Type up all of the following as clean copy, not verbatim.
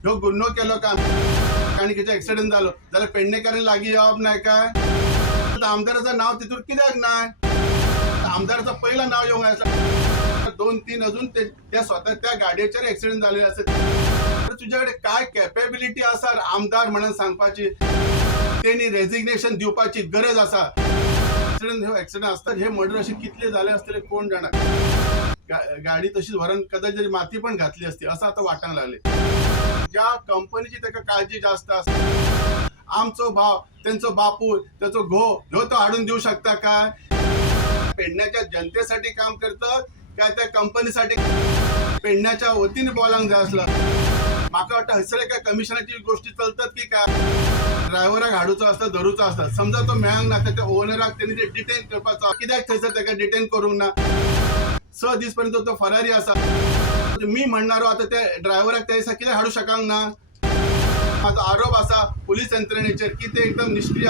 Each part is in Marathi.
ह्यो गुन्हो केलो का आणि कितें एक्सिडेंट जालो जाल्यार पेडणेकारांनी लागीं येवप नाही काय? आमदाराचं नाव तितून कित्याक नाय? आमदाराचं पहिलं नाव येवंक जाय. 2-3 अजून त्या स्वतः त्या गाडयेचेर एक्सिडेंट जाल्ले आसत. तुझ्याकडे काय कॅपेबिलिटी आसा आमदार म्हणून सांगपाची? त्यांनी रेजिग्नेशन दिवपाची गरज आसा. एक्सिडेंट असतात हे मर्डर असे कितले झाले असतले कोण जाणार. गाडी तशीच व्हरून कदाचित माती पण घातली असती असं आता वाटांक लागले. ज्या कंपनीची त्याका काळजी जास्त असते, आमचो भाव त्यांचो बापू त्याचो घो ह्यो तो हाडून देऊ शकता काय? पेडण्याच्या जनतेसाठी काम करतात काय त्या कंपनीसाठी? पेडण्याच्या वतीने बोलांक जाय असलं. माका वाटतं हसरे काय कमिशनाची गोष्टी चलतात की काय? ड्रायव्हराक हाडूचो असता धरूचो असता, समजा तो मेळांक ना त्याच्या ओनराक त्यांनी ते डिटेन करपाचो, कित्याक थंयसर त्याका डिटेन करूंक ना? 6 दीस पर्यंत तो फरारी असा. मी म्हणणारो आता त्या ड्रायव्हराक त्या दिसा कित्याक हाडू शकांक ना? माझा आरोप असा पोलीस यंत्रणेचेर की ते एकदम निष्क्रिय.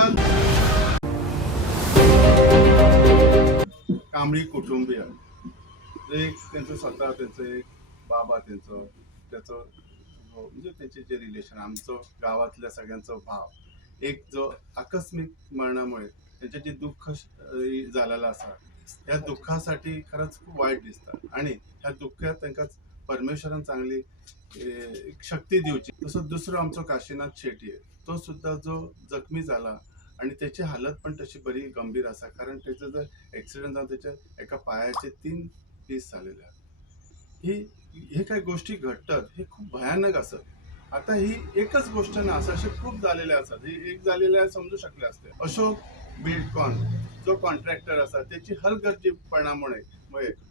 कांबळी कुटुंबीय एक त्यांचं स्वतः त्यांचं एक बाबा त्याचं म्हणजे त्यांचे जे रिलेशन आमचं गावातल्या सगळ्यांचा भाव एक जो आकस्मिक मरणामुळे त्यांचे जे दुःख झालेलं असा ह्या दुःखासाठी खरंच खूप वाईट दिसतं आणि ह्या दुःखात त्यांना परमेश्वरान चांगली शक्ती दिवची. तसं दुसरं आमचं काशीनाथ शेट्टी आहे, तो सुद्धा जो जखमी झाला आणि त्याची हालत पण तशी बरी गंभीर असा, कारण त्याचं जर ऍक्सिडेंट झाला त्याच्या एका पायाचे 3 पीस झालेले आहेत. हे काही गोष्टी घडतात हे खूप भयानक असत. आता ही एकच गोष्ट ना असं असे खूप झालेले असतात. ही एक झालेले समजू शकले असते. अशोक बिल्डकॉन जो कॉन्ट्रॅक्टर असा त्याची हलगर्जीपणामुळे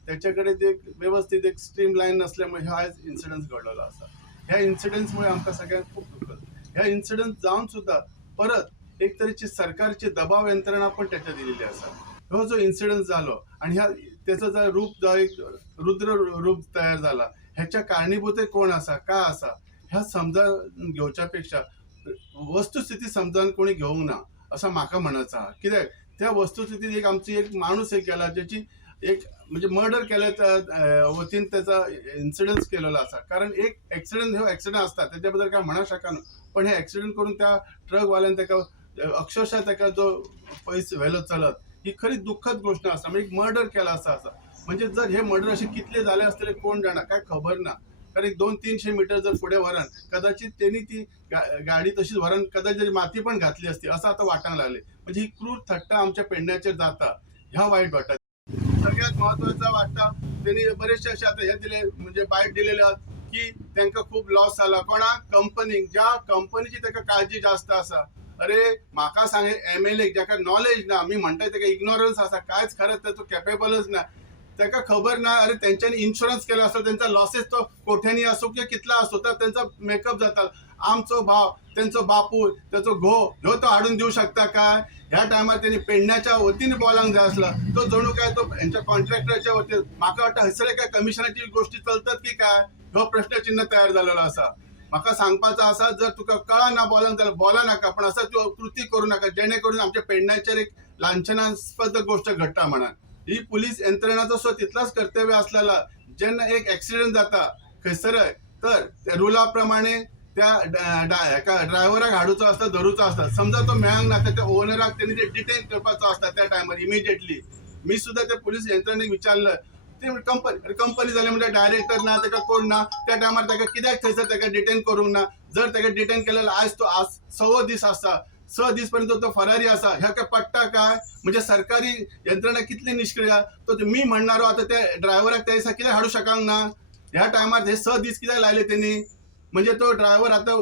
त्याच्याकडे ते व्यवस्थित एक स्ट्रीम लाईन नसल्यामुळे हा इन्सिडेंट घडलेला असा. ह्या इन्सिडेंट्समुळे आमका सगळ्यांना खूप दुखत. ह्या इन्सिडेंट जाऊन सुद्धा परत एक तऱ्हेची सरकारची दबाव यंत्रणा पण त्याच्या दिलेली असा. हो जो इन्सिडेंट झालो आणि ह्या त्याचं जर रूप जो एक रुद्र रूप तयार झाला ह्याच्या कारणीभूत कोण असा का असा ह्या समजा घेवच्या पेक्षा वस्तुस्थिती समजावून कोणी घेऊंक ना असं माका म्हणायचा. कित्याक त्या वस्तुस्थितीत एक आमची एक माणूस एक केला ज्याची एक म्हणजे मर्डर केल्याच्या वतीन त्याचा इन्सिडेंट केलेला असा. कारण एक ऍक्सिडेंट हो ऍक्सिडेंट असतात त्याच्याबद्दल काय म्हणा शकाना, पण हे ऍक्सिडेंट करून त्या ट्रकवाल्यान त्याका अक्षरशः त्याका जो पैसे व्हेलो चलत ही खरी दुःखद गोष्ट असता. म्हणजे मर्डर केला असा म्हणजे जर हे मर्डर असे कितले झाले असतले कोण जाणार काय खबर ना. कारण एक 200-300 मीटर जर पुढे वरण कदाचित त्यांनी ती गाडी तशीच वरण कदाचित माती पण घातली असती असं आता वाटांक लागले. म्हणजे ही क्रूर थट्टा आमच्या पेडण्याचेर जाता ह्या वाईट वाटत. सगळ्यात महत्वाचा वाटता त्यांनी बरेचसे असे आता हे दिले म्हणजे बाईट दिलेले की त्यांना खूप लॉस झाला. कोणा कंपनी ज्या कंपनीची त्याका काळजी जास्त असा. अरे माका सांगे MLA ज्याका नॉलेज ना मी म्हणताय त्याका इग्नोरन्स असा कायच खरंच तो कॅपेबलच ना त्याका खबर ना. अरे त्यांच्यानी इन्शुरन्स केला असतो त्यांचा लॉसेस तो कोठ्यानी असो किंवा कितला असो तर त्यांचा मेकअप जाता. आमचो भाव त्यांचो बापू त्याचो घो ह्यो तो हाडून देऊ शकता काय? ह्या टायमार त्यांनी पेडण्याच्या वतीने बोलांक जाय असला. तो जणू काय तो यांच्या कॉन्ट्रॅक्टरच्या वतीने माका वाटतं हसरे काय कमिशनाची गोष्टी चलतात की काय ह्यो प्रश्नचिन्ह तयार झालेला असा. म्हाका सांगपाचा असा जर तुका कळा ना बोलांक जाल्यार बोला नाका, पण असं तू कृती करू नका जेणेकरून आमच्या पेडण्याचेर एक लांछनास्पद गोष्ट घडटा म्हणा. ही पोलीस यंत्रणाचं सो तितलाच कर्तव्य असलेला. जेन्ना एक ऍक्सिडेंट जाता खंयसरय तर त्या रुलाप्रमाणे त्या ड्रायव्हराक हाडूचो असता धरूचो असता, समजा तो मेळांक ना त्याच्या ओनराक त्यांनी ते डिटेन करपाचो असता त्या टायमार इमिजिएटली. मी सुद्धा त्या पोलीस यंत्रणेक विचारलं ते कंपनी झाले म्हणजे डायरेक्टर ना त्याका कोण ना त्या टायमार त्याका कित्याक थंयसर त्याका डिटेन करूंक ना. जर त्याका डिटेन केलेलं आज तो आज 6 दीस असता, 6 दीस पर्यंत तो फरारी असा. ह्या काय पट्टा काय? म्हणजे सरकारी यंत्रणा कितली निष्क्रिय. तो मी म्हणणारो आता त्या ड्रायव्हराक त्या दिसा कित्याक हाडू शकांक ना. ह्या टायमार हे 6 दीस कित्याक लायले त्यांनी. म्हणजे तो ड्रायव्हर आता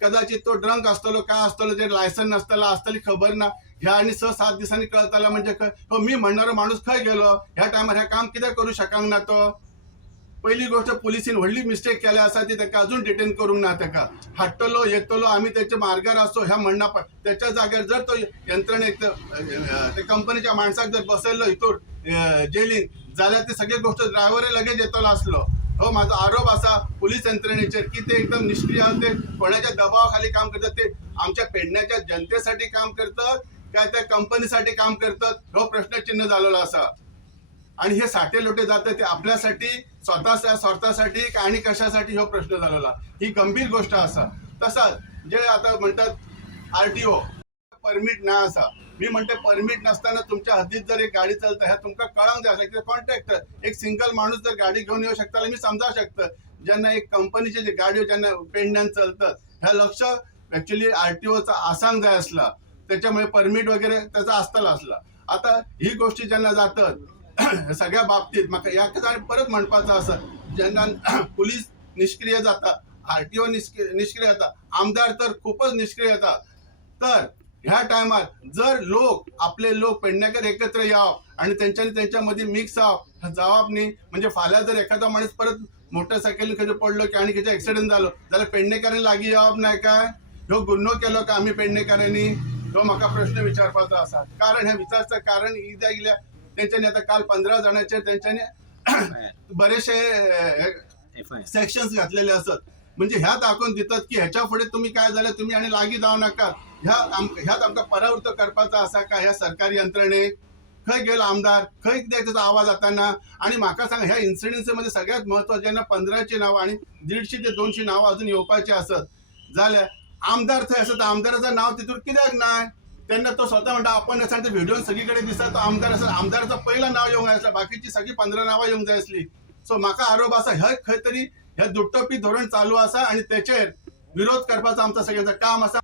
कदाचित तो ड्रंक असतलो काय असतलो ते लायसन नसताना असतली खबर ना. ह्या आणि 6-7 दिवसांनी कळताला म्हणजे हो मी म्हणणारो माणूस खंय गेलो ह्या टायमार ह्या काम कित्याक करू शकांक ना. तो पहिली गोष्ट पोलिसीन व्हडली मिस्टेक केल्या असा ती त्याका अजून डिटेन करूंक ना. त्याका हाडटलो येतलो आम्ही त्याच्या मार्गार असतो ह्या म्हणणा पण त्याच्या जाग्यार जर तो यंत्रणेक त्या कंपनीच्या माणसाक जर बसयलो हितूर जेलीन जाल्यार ते सगळे गोष्ट ड्रायव्हर लगेच येतलो असलो. हो माझा आरोप असा पोलीस यंत्रणेचेर की ते एकदम निष्क्रिय ते कोणाच्या दबावाखाली काम करतात. ते आमच्या पेडण्याच्या जनतेसाठी काम करतात काय त्या कंपनीसाठी काम करतात हो प्रश्नचिन्ह झालेला असा. आणि हे साठे लोटे जातात ते आपल्यासाठी स्वतःच्या स्वार्थासाठी आणि कशासाठी हो प्रश्न झालेला, ही गंभीर गोष्ट असा. तसाच जे आता म्हणतात आरटीओ परमिट ना असा, मी म्हणते परमिट नसताना तुमच्या हद्दीत जर एक गाडी चालतं ह्या तुमका कळंक द्या. की कॉन्ट्रॅक्टर एक सिंगल माणूस जर गाडी घेऊन येऊ शकता मी समजावू शकतं. ज्यांना एक कंपनीचे जे गाडी ज्यांना पेंड्यान चालतात ह्या लक्ष ऍक्च्युली आरटीओचा आसांग जाय असला, त्याच्यामुळे परमिट वगैरे त्याचा असताना असला. आता ही गोष्टी ज्यांना जातात सगळ्या बाबतीत मग या परत म्हणपाचं असं, ज्यांना पोलीस निष्क्रिय जाता, आरटीओ निष्क्रिय जाता, आमदार तर खूपच निष्क्रिय येतात. तर ह्या टायमात जर लोक आपले लोक पेडणेकर एकत्र यावं आणि त्यांच्यामध्ये मिक्स जावप नाही, म्हणजे फाल्यां जर एखादा माणूस परत मोटरसायकल कधी पडलो की आणि त्याचा ऍक्सिडेंट झालो जाल्यार पेडणेकरांनी लागीं येवप नाही काय? ह्यो गुन्हो केलो का आम्ही पेडणेकरांनी? ह्यो म्हाका प्रश्न विचारपाचो आसा. कारण हे विचारचं कारण कित्याक इल्या तेंच्यांनी आता काल 15 जाणांचेर तेंच्यांनी बरेचसे सेक्शन्स घातलेले असत. म्हणजे ह्या दाखवून दितात की ह्याच्या पुढे तुम्ही काय झालं तुम्ही आणि लागी जाऊ नका. ह्यात आमका परावृत्त करपाचा असा का ह्या सरकारी यंत्रणेक? खंय गेलो आमदार? खंय कित्याक त्याचा आवाज जाताना? आणि म्हाका सांगा ह्या इन्सिडेंट्समध्ये सगळ्यात महत्वाचे जेन्ना 15ची नावं आणि 150 ते 200 नावं अजून येवपाची असत जाल्यार आमदार थंय आसत, आमदाराचं नाव तितून कित्याक नाय? तेन्ना तो स्वतः म्हणटा आपण असा व्हिडिओ सगळीकडे दिसता तो आमदार आसा, आमदाराचं पहिलं नाव येवंक जाय आसलं, बाकीची सगळी 15 नावं येवंक जाय आसली. सो म्हाका आरोप आसा ह्या खंय तरी हे दुट्टपी धोरण चालू आसा आणि त्याचेर विरोध करपाचं आमचं सगळ्यांचं काम आसा.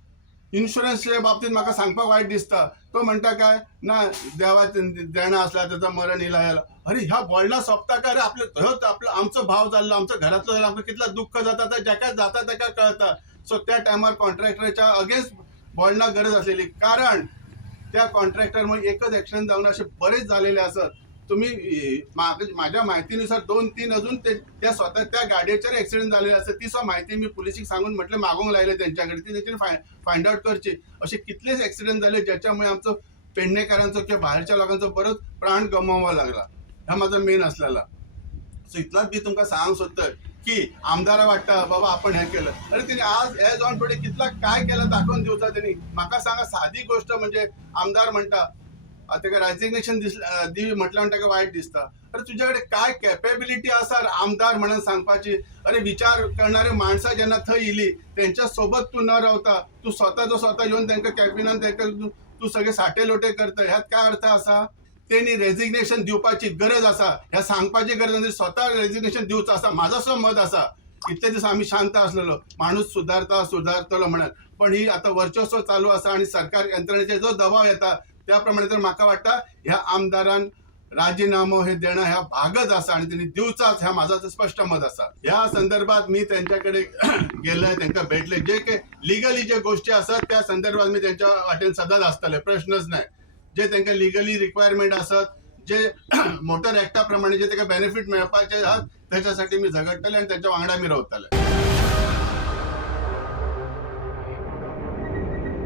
इन्शुरन्सच्या बाबतीत म्हाका सांगपाक वायट दिसता. तो म्हणटा काय ना देवाचें देणं असला त्याचा मरण इला. अरे ह्या बोलणा सोंपता काय रे? आपलं आमचो भाव जाल्लो, आमचो घरातलो जाल्लो, आमकां कितलं दुःख जाता ते जेका जाता तेका कळता. सो त्या टायमार कॉन्ट्रॅक्टराच्या अगेन्स्ट बोलण्याक गरज आसलेली, कारण त्या कॉन्ट्रॅक्टरमुळे एकच ऍक्सिडेंट जावन असे बरेच झालेले असत. तुम्ही माझ्या माहितीनुसार 2-3 अजून त्या स्वतः त्या गाडीचेर ऍक्सिडेंट झालेले असतात. ती सुद्धा माहिती मी पोलिसीक सांगून म्हटलं मागूंक लायले त्यांच्याकडे, ती त्याच्याने फाइंड आउट करची. असे कितलेच ऍक्सिडेंट झाले ज्याच्यामुळे आमचं पेडणेकरांचो किंवा बाहेरच्या लोकांचो बरोच प्राण गमवावा लागला. हा माझा मेन असलेला. सो इतलाच मी तुमका सांग सोदतोय की आमदारा वाटतं बाबा आपण हे केलं, अरे तिने आज एज ऑन टुडे कितला काय केलं दाखवून दिवचा त्यांनी. म्हाका सांगा साधी गोष्ट म्हणजे आमदार म्हणता ताका रेजिग्नेशन दी म्हटलं ताका वाईट दिसता. अरे तुझ्याकडे काय कॅपेबिलिटी असा आमदार म्हणून सांगपाची? अरे विचार करणारे माणसं ज्यांना थंय इली त्यांच्या सोबत तू न रावता तू स्वतः येऊन त्यांना कॅबिनान तू सगळे साठे लोटे करता. ह्यात काय अर्थ असा? त्यांनी रेजिग्नेशन दिवपाची गरज असा, ह्या सांगपाची गरज नाही, स्वतः रेजिग्नेशन दिवचं असा माझं असं मत असा. इतले दिवस आम्ही शांत असलेलो, माणूस सुधारतलो म्हणत, पण ही आता वर्चस्व चालू असा आणि सरकार यंत्रणेचे जो दबाव येता त्याप्रमाणे तर म्हाका वाटतं ह्या आमदारान राजीनामो हे देणं ह्या भागच असा आणि त्यांनी दिवचाच ह्या माझा स्पष्ट मत असा. ह्या संदर्भात मी त्यांच्याकडे गेलोय, त्यांना भेटले, जे काही लिगली जे गोष्टी असतात त्या संदर्भात मी त्यांच्या वाटेन सदाच असतले, प्रश्नच नाही. जे त्यांना लिगली रिक्वायरमेंट असत, जे मोटर ऍक्टा प्रमाणे जे त्यांना बेनिफिट मिळपाचे आहात त्याच्यासाठी मी झगडतले आणि त्याच्या वांगडा मी रावतले.